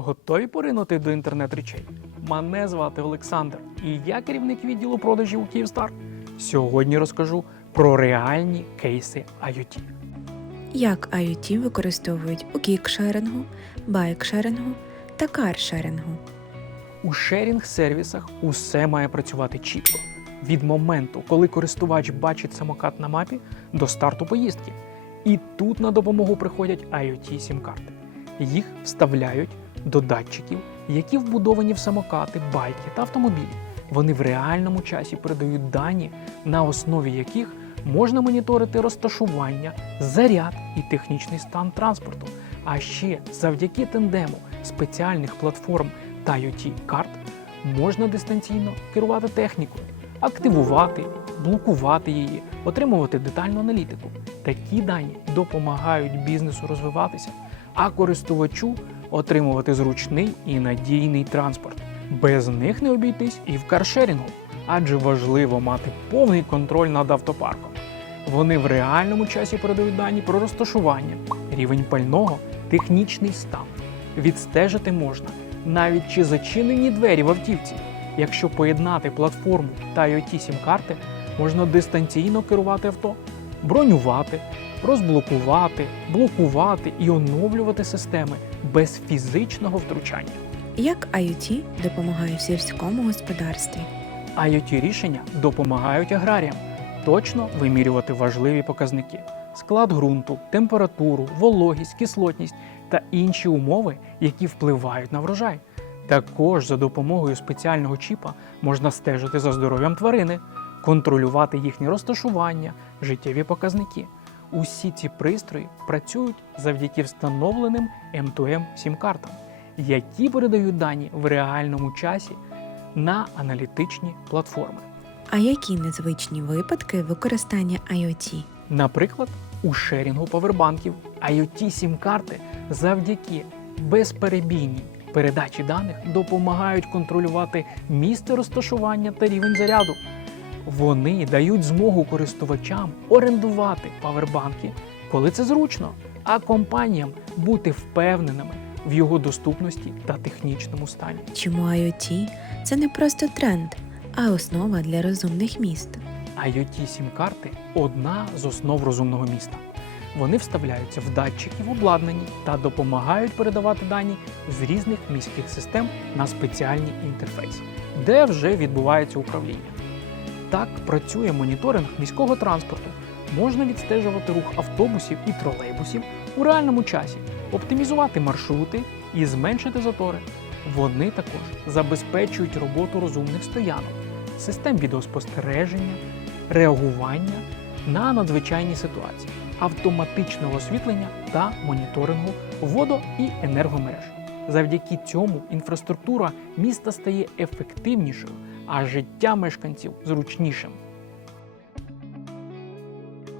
Готові поринути до інтернет речей? Мене звати Олександр, і я керівник відділу продажів у Київстар. Сьогодні розкажу про реальні кейси IoT. Як IoT використовують у кікшерингу, байкшерингу та каршерингу. У шерінг-сервісах усе має працювати чітко. Від моменту, коли користувач бачить самокат на мапі, до старту поїздки. І тут на допомогу приходять IoT сім-карти. Їх вставляють до датчиків, які вбудовані в самокати, байки та автомобілі. Вони в реальному часі передають дані, на основі яких можна моніторити розташування, заряд і технічний стан транспорту. А ще завдяки тендему спеціальних платформ та IoT карт можна дистанційно керувати технікою, активувати, блокувати її, отримувати детальну аналітику. Такі дані допомагають бізнесу розвиватися, а користувачу отримувати зручний і надійний транспорт. Без них не обійтись і в каршерінгу, адже важливо мати повний контроль над автопарком. Вони в реальному часі передають дані про розташування, рівень пального, технічний стан. Відстежити можна навіть чи зачинені двері в автівці. Якщо поєднати платформу та IoT сім-карти, можна дистанційно керувати авто, бронювати, розблокувати, блокувати і оновлювати системи без фізичного втручання. Як IoT допомагає в сільському господарстві. IoT рішення допомагають аграріям точно вимірювати важливі показники: склад ґрунту, температуру, вологість, кислотність та інші умови, які впливають на врожай. Також за допомогою спеціального чіпа можна стежити за здоров'ям тварини, контролювати їхнє розташування, життєві показники. Усі ці пристрої працюють завдяки встановленим M2M сім-картам, які передають дані в реальному часі на аналітичні платформи. А які незвичні випадки використання IoT? Наприклад, у шерінгу павербанків IoT сім-карти завдяки безперебійній передачі даних допомагають контролювати місце розташування та рівень заряду. Вони дають змогу користувачам орендувати павербанки, коли це зручно, а компаніям бути впевненими в його доступності та технічному стані. Чому IoT – це не просто тренд, а основа для розумних міст? IoT сім-карти одна з основ розумного міста. Вони вставляються в датчики в обладнанні та допомагають передавати дані з різних міських систем на спеціальні інтерфейси, де вже відбувається управління. Так працює моніторинг міського транспорту. Можна відстежувати рух автобусів і тролейбусів у реальному часі, оптимізувати маршрути і зменшити затори. Вони також забезпечують роботу розумних стоянок, систем відеоспостереження, реагування на надзвичайні ситуації, автоматичного освітлення та моніторингу водо- і енергомереж. Завдяки цьому інфраструктура міста стає ефективнішою, а життя мешканців зручнішим.